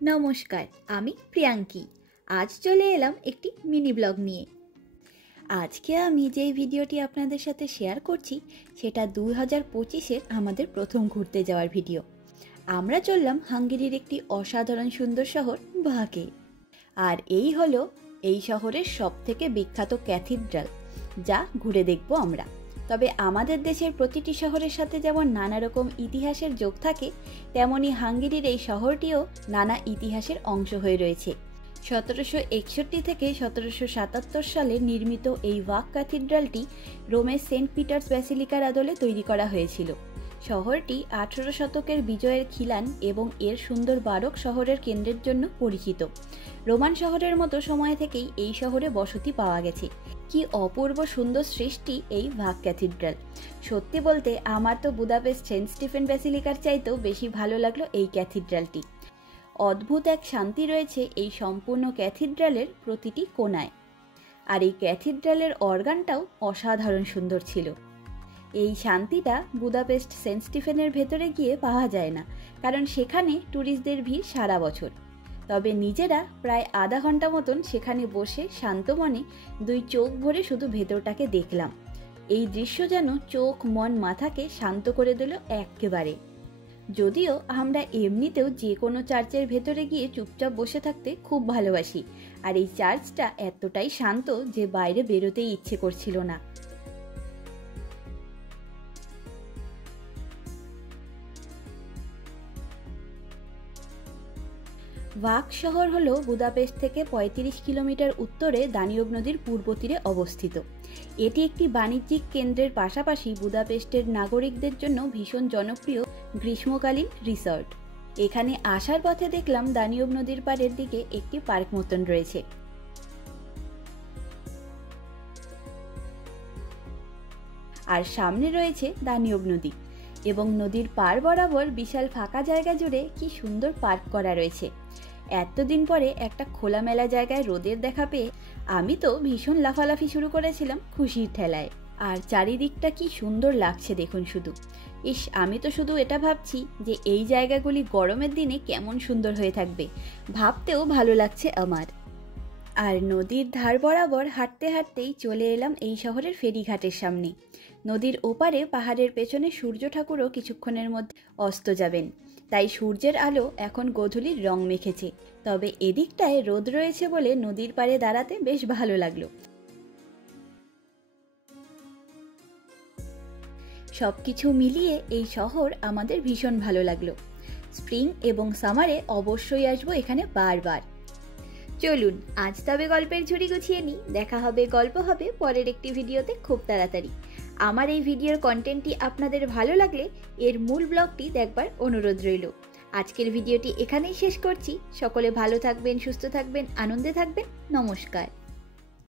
নমস্কার, আমি প্রিয়াঙ্কি। আজ চলে এলাম একটি মিনি ব্লগ নিয়ে। আজকে আমি যেই ভিডিওটি আপনাদের সাথে শেয়ার করছি সেটা 2025-এর আমাদের প্রথম ঘুরতে যাওয়ার ভিডিও। আমরা চললাম হাঙ্গেরির একটি অসাধারণ সুন্দর শহর ভাগে। আর এই হলো এই শহরের সবথেকে বিখ্যাত ক্যাথিড্রাল, যা ঘুরে দেখব আমরা। তবে আমাদের দেশের প্রতিটি শহরের সাথে যেমন নানা রকম ইতিহাসের যোগ থাকে, তেমনি হাঙ্গেরির এই শহরটিও নানা ইতিহাসের অংশ হয়ে রয়েছে। 1761 থেকে 1777 সালে নির্মিত এই ভাগ ক্যাথিড্রালটি রোমের সেন্ট পিটার্স ব্যাসিলিকার আদলে তৈরি করা হয়েছিল। শহরটি 18 শতকের বিজয়ের খিলান এবং এর সুন্দর বারক শহরের কেন্দ্রের জন্য পরিচিত। রোমান শহরের মতো সময় থেকেই এই শহরে বসতি পাওয়া গেছে। কি অপূর্ব সুন্দর সৃষ্টি এই ভাগ ক্যাথিড্রাল! সত্যি বলতে আমার তো বুদাপেস্ট সেন্ট স্টিফেন ব্যাসিলিকার চাইতেও বেশি ভালো লাগলো এই ক্যাথিড্রালটি। অদ্ভুত এক শান্তি রয়েছে এই সম্পূর্ণ ক্যাথিড্রালের প্রতিটি কোণায়। আর এই ক্যাথিড্রালের অর্গানটাও অসাধারণ সুন্দর ছিল। এই শান্তিটা বুদাপেস্ট সেন্ট স্টিফেনের ভেতরে গিয়ে পাওয়া যায় না, কারণ সেখানে ট্যুরিস্টদের ভিড় সারা বছর। তবে নিজেরা প্রায় আধা ঘন্টা মতন সেখানে বসে শান্ত মনে দুই চোখ ভরে শুধু ভেতরটাকে দেখলাম। এই দৃশ্য যেন চোখ মন মাথাকে শান্ত করে দিল একেবারে। যদিও আমরা এমনিতেও যে কোনো চার্চের ভেতরে গিয়ে চুপচাপ বসে থাকতে খুব ভালোবাসি, আর এই চার্চটা এতটাই শান্ত যে বাইরে বেরোতেই ইচ্ছে করছিল না। ভাগ শহর হল বুদাপেস্ট থেকে 35 কিলোমিটার উত্তরে দানিউব নদীর পূর্ব তীরে অবস্থিত। এটি একটি বাণিজ্যিক কেন্দ্রের পাশাপাশি বুদাপেস্টের নাগরিকদের জন্য ভীষণ জনপ্রিয় গ্রীষ্মকালীন রিসর্ট। এখানে আসার পথে দেখলাম দানিউব নদীর পাড়ের দিকে একটি পার্ক মতন রয়েছে। আর সামনে রয়েছে দানিউব নদী, এবং নদীর পাড় বরাবর বিশাল ফাঁকা জায়গা জুড়ে কি সুন্দর পার্ক করা রয়েছে। এতদিন পরে একটা খোলামেলা জায়গায় রোদের দেখা পেয়ে আমি তো ভীষণ লাফালাফি শুরু করেছিলাম খুশির ঠেলায়। আর চারিদিকটা কি সুন্দর লাগছে দেখুন শুধু। ইস, আমি তো শুধু এটা ভাবছি যে এই জায়গাগুলি গরমের দিনে কেমন সুন্দর হয়ে থাকবে, ভাবতেও ভালো লাগছে আমার। আর নদীর ধার বরাবর হাঁটতে হাঁটতেই চলে এলাম এই শহরের ফেরিঘাটের সামনে। নদীর ওপারে পাহাড়ের পেছনে সূর্য ঠাকুরও কিছুক্ষণের মধ্যে অস্ত যাবেন, তাই সূর্যের আলো এখন গোধূলির রং মেখেছে। তবে এদিকটায় রোদ রয়েছে বলে নদীর পাড়ে দাঁড়াতে বেশ ভালো লাগলো। সবকিছু মিলিয়ে এই শহর আমাদের ভীষণ ভালো লাগলো। স্প্রিং এবং সামারে অবশ্যই আসবো এখানে বারবার। চলুন আজ তবে গল্পের ঝুড়ি গুছিয়ে নিই। দেখা হবে, গল্প হবে পরের একটি ভিডিওতে খুব তাড়াতাড়ি। আমার এই ভিডিওর কন্টেন্টটি আপনাদের ভালো লাগলে এর মূল ব্লগটি দেখবার অনুরোধ রইল। আজকের ভিডিওটি এখানেই শেষ করছি। সকলে ভালো থাকবেন, সুস্থ থাকবেন, আনন্দে থাকবেন। নমস্কার।